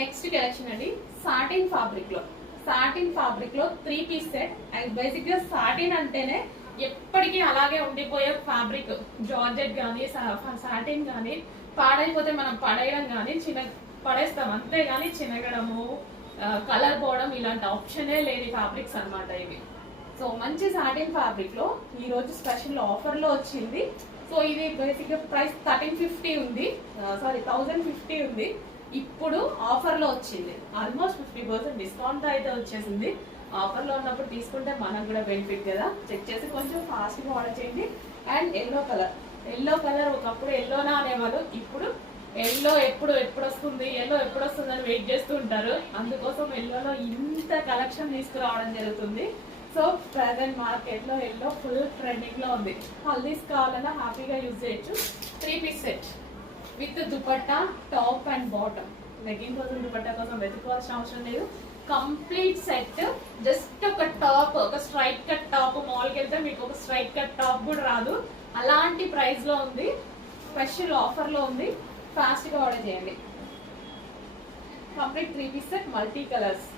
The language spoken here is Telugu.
నెక్స్ట్ కలెక్షన్ అండి సాటిన్ ఫ్యాబ్రిక్ లో. సాటిన్ ఫ్యాబ్రిక్ లో 3 పీస్ సెట్. బేసిక్ గా సాటిన్ అంటేనే ఎప్పటికీ అలాగే ఉండిపోయే ఫ్యాబ్రిక్. జార్జెట్ కానీ సాటిన్ కానీ పాడైపోతే మనం పడేయడం కానీ పడేస్తాం అంతేగాని చినగడము కలర్ పోవడం ఇలాంటి ఆప్షనే లేని ఫ్యాబ్రిక్స్ అన్నమాట ఇవి. సో మంచి సాటిన్ ఫ్యాబ్రిక్ లో ఈ రోజు స్పెషల్ ఆఫర్ లో వచ్చింది. సో ఇది బేసిక్ గా ప్రైస్ 1350 ఉంది, సారీ 1050 ఉంది. ఇప్పుడు ఆఫర్ లో వచ్చింది, ఆల్మోస్ట్ 50% డిస్కౌంట్ అయితే వచ్చేసింది. ఆఫర్ లో ఉన్నప్పుడు తీసుకుంటే మనకు కూడా బెనిఫిట్ కదా. చెక్ చేసి కొంచెం ఫాస్ట్ గా ఆర్డర్ చేయండి. అండ్ ఎల్లో కలర్ ఒకప్పుడు ఎల్లోనా అనేవాళ్ళు, ఇప్పుడు ఎల్లో ఎప్పుడు వస్తుంది అని వెయిట్ చేస్తూ ఉంటారు. అందుకోసం ఎల్లోలో ఇంత కలెక్షన్ తీసుకురావడం జరుగుతుంది. సో ప్రెసెంట్ మార్కెట్ లో ఎల్లో ఫుల్ ట్రెండింగ్ లో ఉంది. హల్దీస్ కావాలన్నా హ్యాపీగా యూజ్ చేయొచ్చు. 3 piece set with dupatta, top and bottom. Legging కోసం దుపట్టా కోసం వెతుకోవాల్సిన అవసరం లేదు. Complete set. జస్ట్ ఒక టాప్, ఒక స్ట్రైట్ కట్ టాప్. మాల్కి వెళ్తే మీకు ఒక స్ట్రైట్ కట్ టాప్ కూడా రాదు, అలాంటి ప్రైస్ లో ఉంది. స్పెషల్ ఆఫర్ లో ఉంది, ఫాస్ట్ గా ఆర్డర్ చేయండి. Complete 3 piece set, multi colours.